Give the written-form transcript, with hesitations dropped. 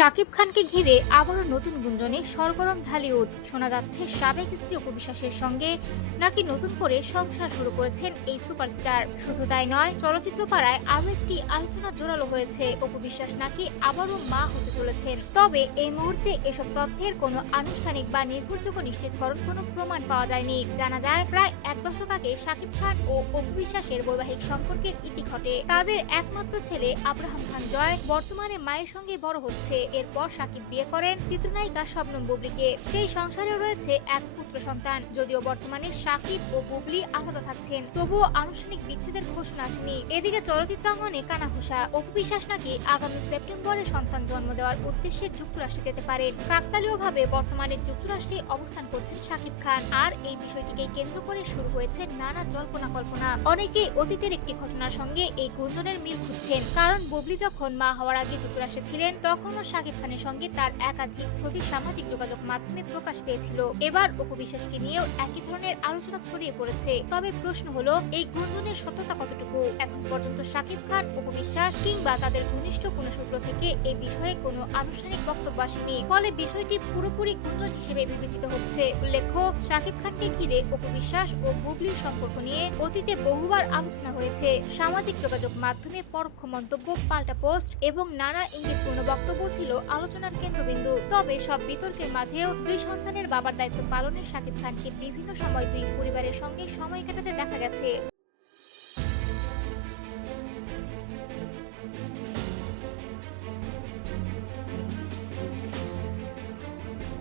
শাকিব খানকে ঘিরে আবারও নতুন গুঞ্জনে সরগরম ঢালিউড। শোনা যাচ্ছে সাবেক স্ত্রী অপু বিশ্বাসের সঙ্গে নাকি নতুন করে সংসার শুরু করেছেন এই সুপারস্টার। শুধু তাই নয়, চলচ্চিত্র পাড়ায় আরও একটি আলোচনা জোরালো হয়েছে, অপু বিশ্বাস নাকি আবারও মা হতে চলেছেন। তবে এই মুহূর্তে এসব তথ্যের কোনো আনুষ্ঠানিক বা নির্ভরযোগ্য নিশ্চিতকরণ কোনো প্রমাণ পাওয়া যায়নি। জানা যায়, প্রায় এক দশক আগে শাকিব খান ও অপু বিশ্বাসের বৈবাহিক সম্পর্কের ইতি ঘটে। তাদের একমাত্র ছেলে আব্রাহাম খান জয় বর্তমানে মায়ের সঙ্গে বড় হচ্ছে। এরপর শাকিব বিয়ে করেন চিত্রনায়িকা শবনম বুবলিকে। সেই সংসারে রয়েছে এক পুত্র সন্তান। যদিও বর্তমানে শাকিব ও বুবলি আলাদা থাকছেন, তবুও আনুষ্ঠানিক বিচ্ছেদের ঘোষণা আসেনি। এদিকে চলচ্চিত্রাঙ্গনে কানাঘুষা। অপু বিশ্বাস নাকি আগামী সেপ্টেম্বরে সন্তান জন্ম দেওয়ার উদ্দেশ্যে যুক্তরাষ্ট্রে যেতে পারেন। কাকতালীয়ভাবে বর্তমানে যুক্তরাষ্ট্রে অবস্থান করছেন শাকিব খান। আর এই বিষয়টিকে কেন্দ্র করে শুরু হয়েছে নানা জল্পনা কল্পনা। অনেকেই অতীতের একটি ঘটনার সঙ্গে এই গুঞ্জনের মিল খুঁজছেন। কারণ বুবলি যখন মা হওয়ার আগে যুক্তরাষ্ট্রে ছিলেন, তখনও শাকিব খানের সঙ্গে তার একাধিক ছবি সামাজিক যোগাযোগ মাধ্যমে প্রকাশ পেয়েছিল। এবার অপু বিশ্বাসকে নিয়েও একই ধরনের আলোচনা ছড়িয়ে পড়েছে। তবে প্রশ্ন হলো, এই গুঞ্জনের সত্যতা কতটুকু? এখন পর্যন্ত শাকিব খান, অপু বিশ্বাস কিংবা তাদের ঘনিষ্ঠ কোনো সূত্র থেকে এই বিষয়ে কোনো আনুষ্ঠানিক বক্তব্য আসেনি। ফলে বিষয়টি পুরোপুরি গুঞ্জন হিসেবে বিবেচিত হচ্ছে। উল্লেখ্য, শাকিব খানকে ঘিরে অপু বিশ্বাস ও বুবলির সম্পর্ক নিয়ে অতীতে বহুবার আলোচনা হয়েছে। সামাজিক যোগাযোগ মাধ্যমে পরোক্ষ মন্তব্য, পাল্টা পোস্ট এবং নানা ইঙ্গিতপূর্ণ বক্তব্য ছিল আলোচনার কেন্দ্রবিন্দু। তবে সব বিতর্কের মাঝেও দুই সন্তানের বাবার দায়িত্ব পালনে শাকিব খানকে বিভিন্ন সময় দুই পরিবারের সঙ্গে সময় কাটাতে দেখা গেছে।